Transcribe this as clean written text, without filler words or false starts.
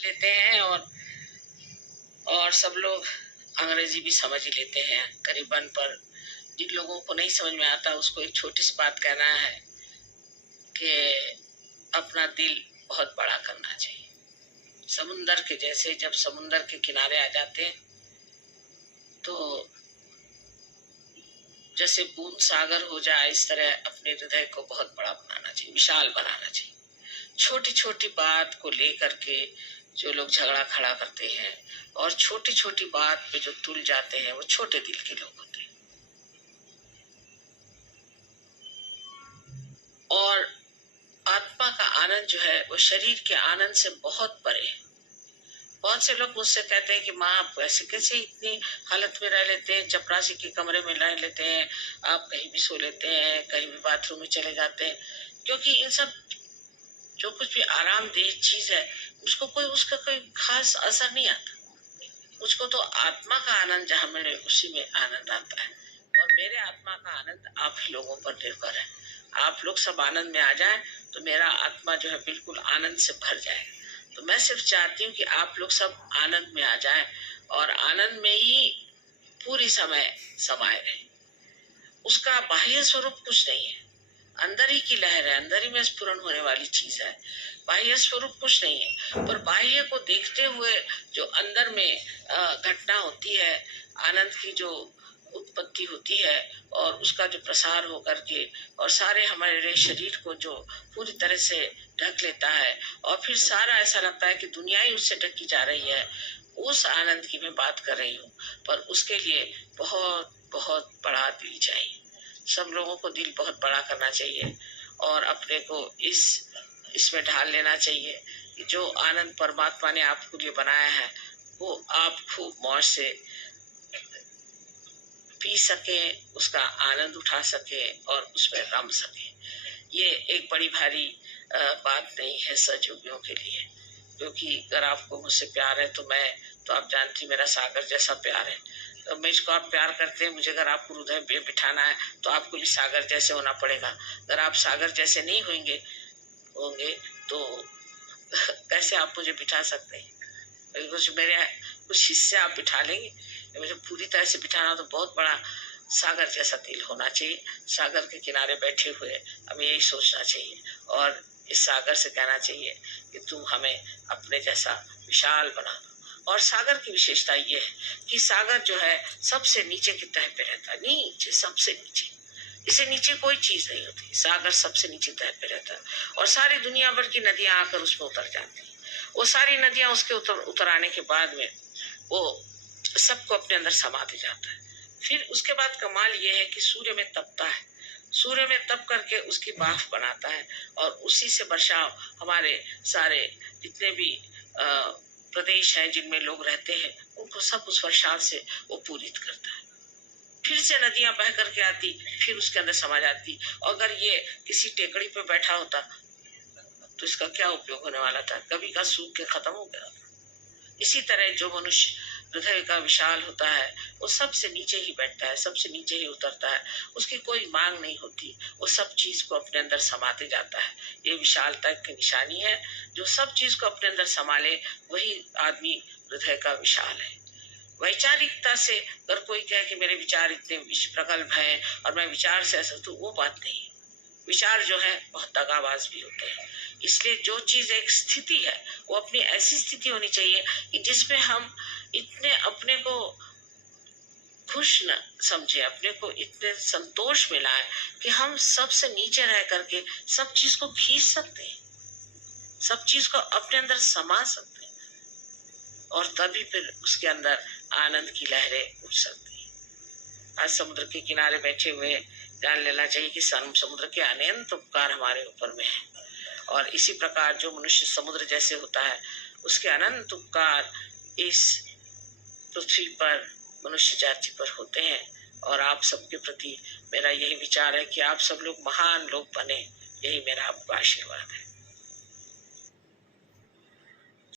लेते हैं और सब लोग अंग्रेजी भी समझ ही लेते हैं करीबन। पर जिन लोगों को नहीं समझ में आता उसको एक छोटी सी बात कहना है कि अपना दिल बहुत बड़ा करना चाहिए। समुंदर के जैसे जब समुंदर के किनारे आ जाते हैं तो जैसे बूंद सागर हो जाए, इस तरह अपने हृदय को बहुत बड़ा बनाना चाहिए, विशाल बनाना चाहिए। छोटी छोटी बात को लेकर के जो लोग झगड़ा खड़ा करते हैं और छोटी छोटी बात पे जो तुल जाते हैं वो छोटे दिल के लोग होते हैं। और आत्मा का आनंद जो है वो शरीर के आनंद से बहुत परे है। बहुत से लोग मुझसे कहते हैं कि माँ आप ऐसे कैसे इतनी हालत में रह लेते हैं, चपरासी के कमरे में रह लेते हैं, आप कहीं भी सो लेते हैं, कहीं भी बाथरूम में चले जाते हैं। क्योंकि इन सब जो कुछ भी आरामदेह चीज है उसको उसका कोई खास असर नहीं आता। मुझको तो आत्मा का आनंद जहाँ मिले उसी में आनंद आता है। और मेरे आत्मा का आनंद आप ही लोगों पर निर्भर है। आप लोग सब आनंद में आ जाएं तो मेरा आत्मा जो है बिल्कुल आनंद से भर जाए। तो मैं सिर्फ चाहती हूँ कि आप लोग सब आनंद में आ जाएं और आनंद में ही पूरी समय समाये रहे। उसका बाह्य स्वरूप कुछ नहीं है, अंदर ही की लहर है, अंदर ही में स्फुरण होने वाली चीज है। बाह्य स्वरूप कुछ नहीं है, पर बाह्य को देखते हुए जो अंदर में घटना होती है, आनंद की जो उत्पत्ति होती है और उसका जो प्रसार हो करके और सारे हमारे शरीर को जो पूरी तरह से ढक लेता है और फिर सारा ऐसा लगता है कि दुनिया ही उससे ढकी जा रही है, उस आनंद की मैं बात कर रही हूँ। पर उसके लिए बहुत बहुत बड़ा दिल चाहिए। सब लोगों को दिल बहुत बड़ा करना चाहिए और अपने को इसमें ढाल लेना चाहिए कि जो आनंद परमात्मा ने आपके लिए बनाया है वो आप खूब मौज से पी सके, उसका आनंद उठा सके और उसमें रम सके। ये एक बड़ी भारी बात नहीं है सजयोगियों के लिए, क्योंकि अगर आपको मुझसे प्यार है तो आप जानती मेरा सागर जैसा प्यार है। तो मैं इसको आप प्यार करते हैं, मुझे अगर आपको हृदय पे बिठाना है तो आपको भी सागर जैसे होना पड़ेगा। अगर आप सागर जैसे नहीं होंगे तो कैसे आप मुझे बिठा सकते हैं? कुछ हिस्से आप बिठा लेंगे, मुझे पूरी तरह से बिठाना तो बहुत बड़ा सागर जैसा दिल होना चाहिए। सागर के किनारे बैठे हुए हमें यही सोचना चाहिए और इस सागर से कहना चाहिए कि तुम हमें अपने जैसा विशाल बना दो। और सागर की विशेषता ये है कि सागर जो है सबसे नीचे की तह पे रहता है, नीचे सबसे नीचे, इसे नीचे कोई चीज नहीं होती। सागर सबसे नीचे तह पे रहता है और सारी दुनिया भर की नदियां आकर उसमें उतर जाती है। वो सारी नदियां उसके उतर आने के बाद में वो सबको अपने अंदर समाते जाता है। फिर उसके बाद कमाल ये है कि सूर्य में तपता है, सूर्य में तप करके उसकी भाप बनाता है और उसी से वर्षाव हमारे सारे जितने भी प्रदेश हैं जिनमें लोग रहते हैं उनको सब उस वर्षाव से वो पूरित करता है। फिर से नदियां बह करके आती, फिर उसके अंदर समा जाती। और अगर ये किसी टेकड़ी पे बैठा होता तो इसका क्या उपयोग होने वाला था, कभी का सूख के खत्म हो गया। इसी तरह जो मनुष्य हृदय का विशाल होता है वो सबसे नीचे ही बैठता है, सबसे नीचे ही उतरता है, उसकी कोई मांग नहीं होती, वो सब चीज को अपने अंदर समाते जाता है। ये विशालता की निशानी है। जो सब चीज को अपने अंदर संभाले वही आदमी हृदय का विशाल है। वैचारिकता से अगर कोई कहे कि मेरे विचार इतने प्रगल्भ हैं और मैं विचार से ऐसा, तो वो बात नहीं। विचार जो है बहुत दगाबाज भी होते हैं। इसलिए जो चीज एक स्थिति है वो अपनी ऐसी स्थिति होनी चाहिए कि जिसमें हम इतने अपने को खुश न समझे, अपने को इतने संतोष में लाए कि हम सबसे नीचे रह करके सब चीज को खींच सकते हैं, सब चीज को अपने अंदर समा सकते हैं और तभी फिर उसके अंदर आनंद की लहरें उठ सकती हैं। आज समुद्र के किनारे बैठे हुए जान लेना चाहिए कि समुद्र के अनंत उपकार हमारे ऊपर में है और इसी प्रकार जो मनुष्य समुद्र जैसे होता है उसके अनंत उपकार इस पृथ्वी पर मनुष्य जाति पर होते हैं। और आप सबके प्रति मेरा यही विचार है कि आप सब लोग महान लोग बने, यही मेरा आपको आशीर्वाद है।